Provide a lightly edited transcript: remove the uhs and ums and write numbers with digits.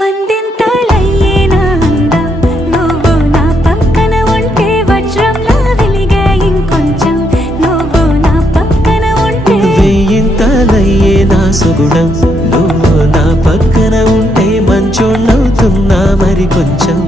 వందింతలయ్యేనా అందం నువ్వు నా పక్కన ఉంటే వజ్రంలా వెలిగే ఇంకొంచెం నువ్వు నా పక్కన ఉంటే వెయ్యింతలయ్యేనా సుగుణం నువ్వు నా పక్కన ఉంటే మంచోణ్ణవుతున్నా మరి కొంచెం